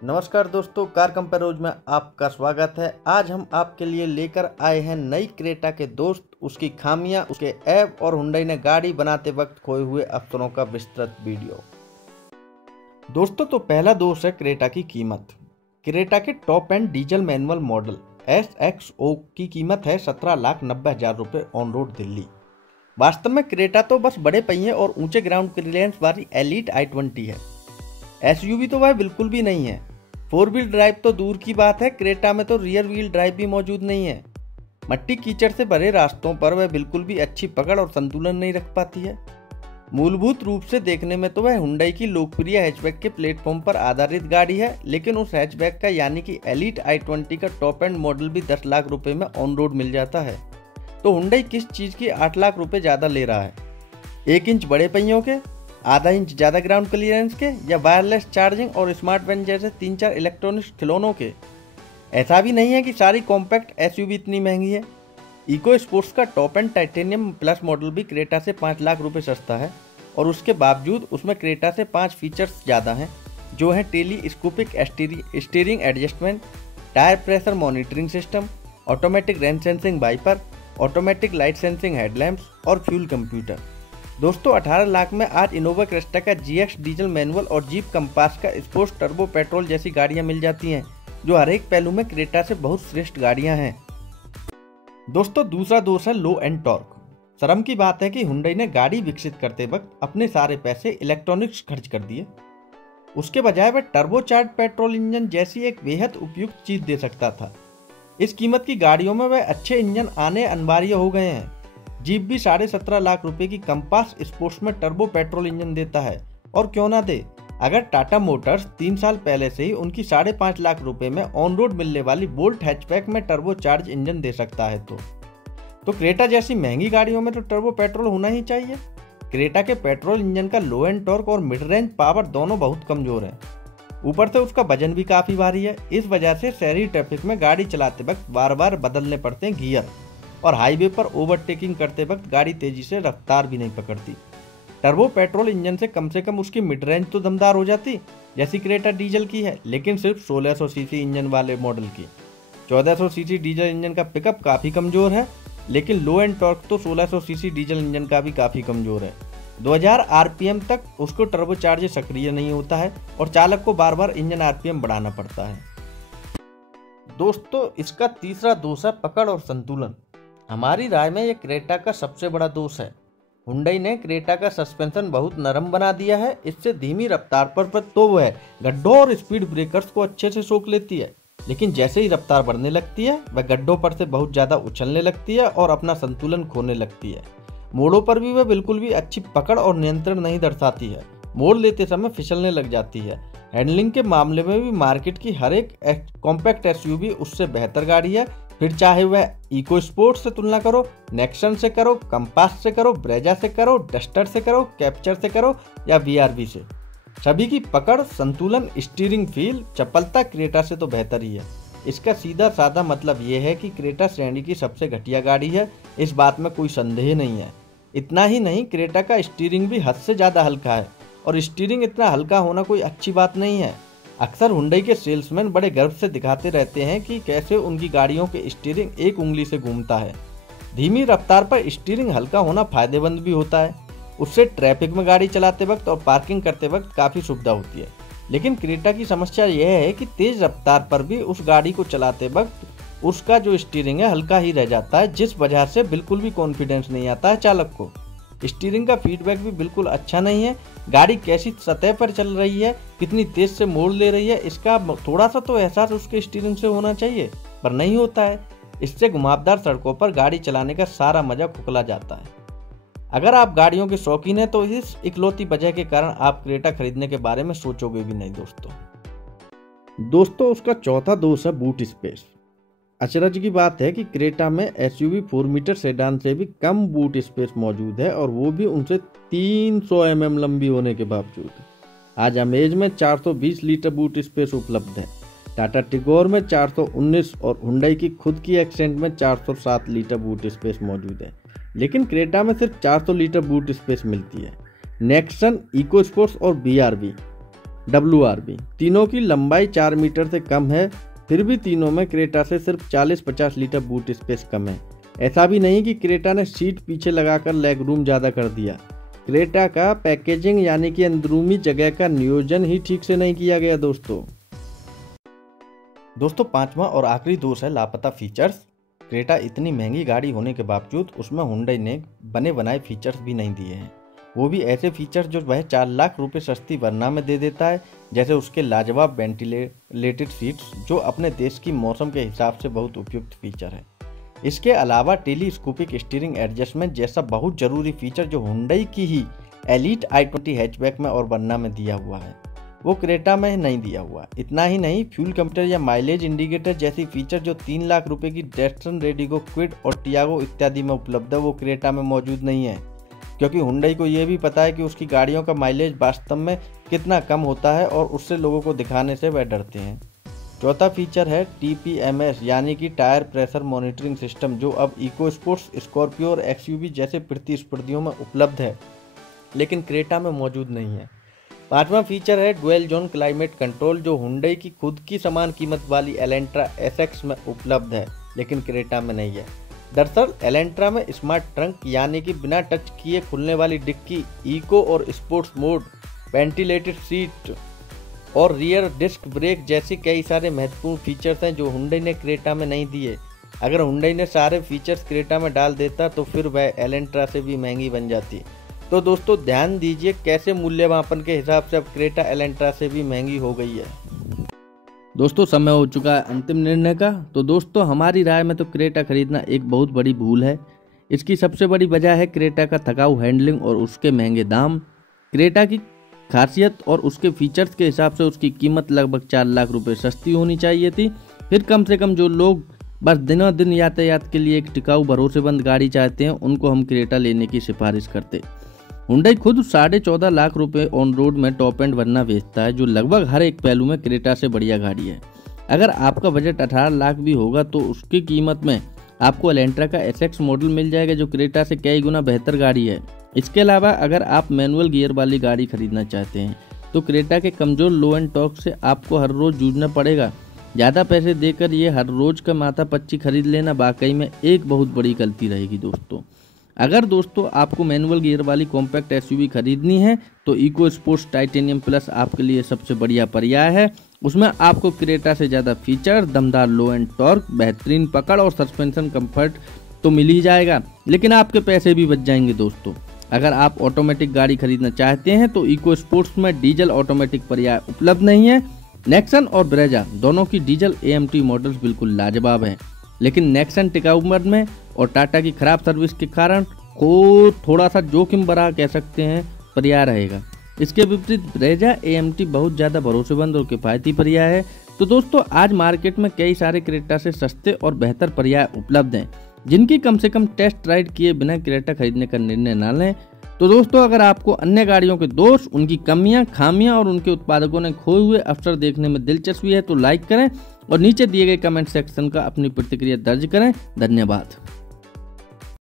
नमस्कार दोस्तों, कार कंपेरोज में आपका स्वागत है। आज हम आपके लिए लेकर आए हैं नई क्रेटा के दोस्त, उसकी खामियां, उसके ऐब और हुंडई ने गाड़ी बनाते वक्त खोए हुए अवसरों का विस्तृत वीडियो। दोस्तों, तो पहला दोष है क्रेटा की कीमत। क्रेटा के top and diesel manual model SXO की कीमत है 17,90,000 रुपये ऑन रोड दिल्ली। वास्तव में क्रेटा तो बस बड़े पहिए और ऊंचे ग्राउंड क्लियरेंस वाली एलीट i20 है। SUV तो वह बिल्कुल भी नहीं है। 4 व्हील ड्राइव तो दूर की बात है, क्रेटा में तो रियर व्हील ड्राइव भी मौजूद नहीं है। मट्टी कीचड़ से भरे रास्तों पर वह बिल्कुल भी अच्छी पकड़ और संतुलन नहीं रख पाती है। मूलभूत रूप से देखने में तो वह हुंडई की लोकप्रिय हैचबैक के प्लेटफॉर्म पर आधारित गाड़ी है, लेकिन उस हैचबैक का यानी कि एलीट i20 का टॉप एंड मॉडल भी 10 लाख रुपए में ऑन रोड मिल जाता है। तो हुंडई किस चीज की 8 लाख रुपए ज्यादा ले रहा है? 1 इंच बड़े पहियों के, आधा इंच ज्यादा ग्राउंड क्लियरेंस के, या वायरलेस चार्जिंग और स्मार्ट वैन जैसे 3-4 इलेक्ट्रॉनिक्स खिलौनों के? ऐसा भी नहीं है कि सारी कॉम्पैक्ट SUV इतनी महंगी है। इको स्पोर्ट्स का top and titanium plus model भी क्रेटा से 5 लाख रुपए सस्ता है, और उसके बावजूद उसमें क्रेटा से 5 फीचर्स ज़्यादा हैं, जो हैं telescopic steering adjustment, tyre pressure monitoring system, automatic rain sensing wiper, automatic light sensing headlamps और फ्यूल कंप्यूटर। दोस्तों, 18 लाख में आज इनोवा क्रिस्टा का GX डीजल मैनुअल और जीप कंपास का स्पोर्ट्स टर्बो पेट्रोल जैसी गाड़ियां मिल जाती हैं, जो हर एक पहलू में क्रेटा से बहुत श्रेष्ठ गाड़ियां हैं। दोस्तों, दूसरा दोष है लो एंड टॉर्क। शर्म की बात है कि हुंडई ने गाड़ी विकसित करते वक्त अपने सारे पैसे इलेक्ट्रॉनिक्स खर्च कर दिए। उसके बजाय वह टर्बोचार्ज पेट्रोल इंजन जैसी एक बेहद उपयुक्त चीज दे सकता था। इस कीमत की गाड़ियों में वह अच्छे इंजन आने अनिवार्य हो गए हैं। जीप भी 17.5 लाख रुपए की कंपास स्पोर्ट्स में टर्बो पेट्रोल इंजन देता है, और क्यों ना दे। अगर टाटा मोटर्स 3 साल पहले से ही उनकी 5.5 लाख रुपए में ऑन रोड मिलने वाली बोल्ट हैचबैक में टर्बो चार्ज इंजन दे सकता है तो क्रेटा जैसी महंगी गाड़ियों में तो टर्बो पेट्रोल होना ही चाहिए। क्रेटा के पेट्रोल इंजन का लो एंड टॉर्क और मिड रेंज पावर दोनों बहुत कमजोर है। ऊपर से उसका वजन भी काफी भारी है। इस वजह से शहरी ट्रैफिक में गाड़ी चलाते वक्त बार बार बदलने पड़ते हैं गियर, और हाईवे पर ओवरटेकिंग करते वक्त गाड़ी तेजी से रफ्तार भी नहीं पकड़ती। टर्बो पेट्रोल इंजन से कम उसकी मिड रेंज तो दमदार हो जाती, जैसी क्रेटा डीजल की है, लेकिन सिर्फ 1600 सीसी इंजन वाले मॉडल की। 1400 सीसी डीजल इंजन का पिकअप काफी कमजोर है, लेकिन लो एंड टॉर्क तो 1600 सीसी डीजल इंजन का भी काफी कमजोर है। 2000 RPM तक उसको टर्बो चार्ज सक्रिय नहीं होता है, और चालक को बार बार इंजन RPM बढ़ाना पड़ता है। दोस्तों, इसका तीसरा दोष है पकड़ और संतुलन। हमारी राय में यह क्रेटा का सबसे बड़ा दोष है। हुंडई ने क्रेटा का सस्पेंशन बहुत नरम बना दिया है। इससे धीमी रफ्तार पर तो वह गड्ढों और स्पीड ब्रेकर्स को अच्छे से सोख लेती है, लेकिन जैसे ही रफ्तार बढ़ने लगती है वह गड्ढों पर से बहुत ज्यादा उछलने लगती है और अपना संतुलन खोने लगती है। मोड़ों पर भी वह बिल्कुल भी अच्छी पकड़ और नियंत्रण नहीं दर्शाती है। मोड़ लेते समय फिसलने लग जाती है। हैंडलिंग के मामले में भी मार्केट की हर एक कॉम्पैक्ट SUV उससे बेहतर गाड़ी है। फिर चाहे वह इको स्पोर्ट्स से तुलना करो, नेक्सन से करो, कंपास से करो, ब्रेजा से करो, डस्टर से करो, कैप्चर से करो या VRV से, सभी की पकड़, संतुलन, स्टीयरिंग फील, चपलता क्रेटा से तो बेहतर ही है। इसका सीधा साधा मतलब यह है कि क्रेटा श्रेणी की सबसे घटिया गाड़ी है। इस बात में कोई संदेह नहीं है। इतना ही नहीं, क्रेटा का स्टीयरिंग भी हद से ज्यादा हल्का है, और स्टीयरिंग इतना हल्का होना कोई अच्छी बात नहीं है। अक्सर हुंडई के सेल्समैन बड़े गर्व से दिखाते रहते हैं कि कैसे उनकी गाड़ियों के स्टीयरिंग एक उंगली से घूमता है। धीमी रफ्तार पर स्टीयरिंग हल्का होना फायदेमंद भी होता है। उससे ट्रैफिक में गाड़ी चलाते वक्त और पार्किंग करते वक्त काफी सुविधा होती है। लेकिन क्रेटा की समस्या यह है कि तेज रफ्तार पर भी उस गाड़ी को चलाते वक्त उसका जो स्टीयरिंग है हल्का ही रह जाता है, जिस वजह से बिल्कुल भी कॉन्फिडेंस नहीं आता है चालक को। स्टीयरिंग का फीडबैक भी बिल्कुल अच्छा नहीं है। गाड़ी कैसी सतह पर चल रही है, कितनी तेज से मोड़ ले रही है, इसका थोड़ा सा तो एहसास उसके स्टीयरिंग से होना चाहिए, पर नहीं होता है। इससे घुमावदार सड़कों पर गाड़ी चलाने का सारा मजा खुकला जाता है। अगर आप गाड़ियों के शौकीन हैं तो इस इकलौती वजह के कारण आप क्रेटा खरीदने के बारे में सोचोगे भी नहीं। दोस्तों, उसका चौथा दोष है बूट स्पेस। अचरज की बात है कि क्रेटा में SUV 4 मीटर सेडान से भी कम बूट स्पेस मौजूद है, और वो भी उनसे 300 mm लंबी होने के बावजूद। आज अमेज में 420 लीटर बूट स्पेस उपलब्ध है, टाटा टिगोर में 419 और हुंडई की खुद की एक्सेंट में 407 लीटर बूट स्पेस मौजूद है। लेकिन क्रेटा में सिर्फ 400 लीटर बूट स्पेस मिलती है। नेक्सन, इको स्पोर्ट्स और VRV WRV। तीनों की लंबाई 4 मीटर से कम है, फिर भी तीनों में क्रेटा से सिर्फ 40-50 लीटर बूट स्पेस कम है। ऐसा भी नहीं कि क्रेटा ने सीट पीछे लगाकर लेग रूम ज़्यादा कर दिया। क्रेटा का पैकेजिंग यानी कि अंदरूनी जगह का नियोजन ही ठीक से नहीं किया गया दोस्तों पांचवा और आखिरी दोष है लापता फीचर्स। क्रेटा इतनी महंगी गाड़ी होने के बावजूद उसमें हुंडई ने बने बनाए फीचर्स भी नहीं दिए हैं, वो भी ऐसे फीचर्स जो वह 4 लाख रुपए सस्ती वरना में दे देता है, जैसे उसके लाजवाब वेंटिलेटेड सीट्स जो अपने देश की मौसम के हिसाब से बहुत उपयुक्त फीचर है। इसके अलावा टेलीस्कोपिक स्टीयरिंग एडजस्टमेंट जैसा बहुत जरूरी फीचर जो हुंडई की ही एलीट i20 हैचबैक में और वरना में दिया हुआ है, वो क्रेटा में नहीं दिया हुआ। इतना ही नहीं, फ्यूल कंप्यूटर या माइलेज इंडिकेटर जैसी फीचर जो 3 लाख रुपए की डेस्टन रेडिगो क्विड और टियागो इत्यादि में उपलब्ध है, वो क्रेटा में मौजूद नहीं है, क्योंकि हुंडई को ये भी पता है कि उसकी गाड़ियों का माइलेज वास्तव में कितना कम होता है और उससे लोगों को दिखाने से वह डरते हैं। चौथा फीचर है TPMS यानी कि टायर प्रेशर मॉनिटरिंग सिस्टम, जो अब इको स्पोर्ट्स, स्कॉर्पियो और XUV जैसे प्रतिस्पर्धियों में उपलब्ध है, लेकिन क्रेटा में मौजूद नहीं है। पांचवा फीचर है डुअल जोन क्लाइमेट कंट्रोल, जो हुंडई की खुद की समान कीमत वाली एलेंट्रा SX में उपलब्ध है, लेकिन क्रेटा में नहीं है। दरअसल एलेंट्रा में स्मार्ट ट्रंक यानी कि बिना टच किए खुलने वाली डिक्की, इको और स्पोर्ट्स मोड, वेंटिलेटेड सीट और रियर डिस्क ब्रेक जैसे कई सारे महत्वपूर्ण फीचर्स हैं जो हुंडई ने क्रेटा में नहीं दिए। अगर हुंडई ने सारे फीचर्स क्रेटा में डाल देता तो फिर वह एलेंट्रा से भी महंगी बन जाती। तो दोस्तों ध्यान दीजिए कैसे मूल्य मापन के हिसाब से अब क्रेटा एलेंट्रा से भी महंगी हो गई है। दोस्तों समय हो चुका है अंतिम निर्णय का। तो दोस्तों हमारी राय में तो क्रेटा खरीदना एक बहुत बड़ी भूल है। इसकी सबसे बड़ी वजह है क्रेटा का थकाऊ हैंडलिंग और उसके महंगे दाम। क्रेटा की खासियत और उसके फीचर्स के हिसाब से उसकी कीमत लगभग 4 लाख रुपए सस्ती होनी चाहिए थी। फिर कम से कम जो लोग बस दिनों दिन यातायात के लिए एक टिकाऊ भरोसेमंद गाड़ी चाहते हैं, उनको हम क्रेटा लेने की सिफारिश करते। हुंडई खुद 14.5 लाख रुपए ऑन रोड में टॉप एंड वरना बेचता है, जो लगभग हर एक पहलू में क्रेटा से बढ़िया गाड़ी है। अगर आपका बजट 18 लाख भी होगा तो उसकी कीमत में आपको एलेंट्रा का SX मॉडल मिल जाएगा, जो क्रेटा से कई गुना बेहतर गाड़ी है। इसके अलावा अगर आप मैनुअल गियर वाली गाड़ी खरीदना चाहते हैं तो क्रेटा के कमजोर लो एंड टॉर्क से आपको हर रोज जूझना पड़ेगा। ज़्यादा पैसे देकर ये हर रोज का माथा पच्ची खरीद लेना वाकई में एक बहुत बड़ी गलती रहेगी दोस्तों। अगर दोस्तों आपको मैनुअल गियर वाली कॉम्पैक्ट SUV खरीदनी है तो इको स्पोर्ट्स टाइटेनियम प्लस आपके लिए सबसे बढ़िया पर्याय है। उसमें आपको क्रेटा से ज़्यादा फीचर, दमदार लो एंड टॉर्क, बेहतरीन पकड़ और सस्पेंशन कंफर्ट तो मिल ही जाएगा, लेकिन आपके पैसे भी बच जाएंगे दोस्तों। अगर आप ऑटोमेटिक गाड़ी खरीदना चाहते हैं तो इको स्पोर्ट्स में डीजल ऑटोमेटिक पर्याय उपलब्ध नहीं है। नेक्सन और ब्रेजा दोनों की डीजल AMT मॉडल्स बिल्कुल लाजवाब हैं, लेकिन नेक्सन टिकाऊ उम्र में और टाटा की खराब सर्विस के कारण को थोड़ा सा जोखिम भरा कह सकते हैं पर्याय रहेगा। इसके विपरीत ब्रेजा AMT बहुत ज़्यादा भरोसेमंद और किफ़ायती पर्याय है। तो दोस्तों आज मार्केट में कई सारे क्रेटा से सस्ते और बेहतर पर्याय उपलब्ध हैं, जिनकी कम से कम टेस्ट राइड किए बिना क्रेटा खरीदने का निर्णय न लें। तो दोस्तों अगर आपको अन्य गाड़ियों के दोष, उनकी कमियां, खामियां और उनके उत्पादकों ने खोए हुए अवसर देखने में दिलचस्पी है तो लाइक करें और नीचे दिए गए कमेंट सेक्शन का अपनी प्रतिक्रिया दर्ज करें। धन्यवाद।